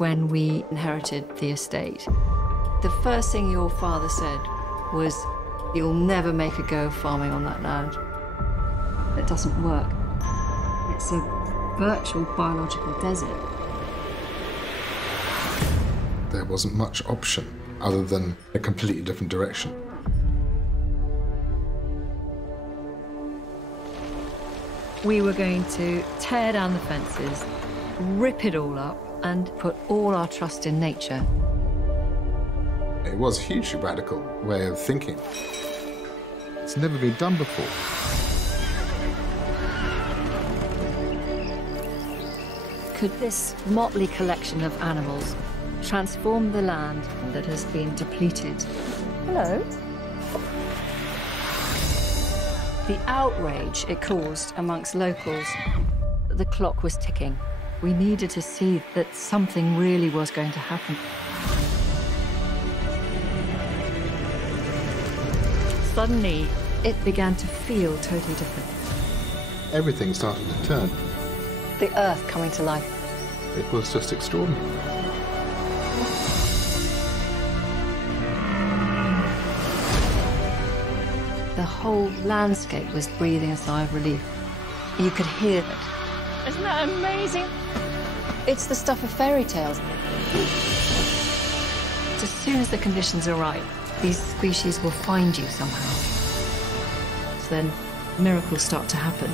when we inherited the estate, the first thing your father said was, "You'll never make a go of farming on that land. It doesn't work. It's a virtual biological desert." There wasn't much option other than a completely different direction. We were going to tear down the fences, rip it all up, and put all our trust in nature. It was a hugely radical way of thinking. It's never been done before. Could this motley collection of animals transform the land that has been depleted? Hello. The outrage it caused amongst locals, the clock was ticking. We needed to see that something really was going to happen. Suddenly, it began to feel totally different. Everything started to turn. The earth coming to life. It was just extraordinary. The whole landscape was breathing a sigh of relief. You could hear it. Isn't that amazing? It's the stuff of fairy tales. As soon as the conditions are right, these species will find you somehow. So then miracles start to happen.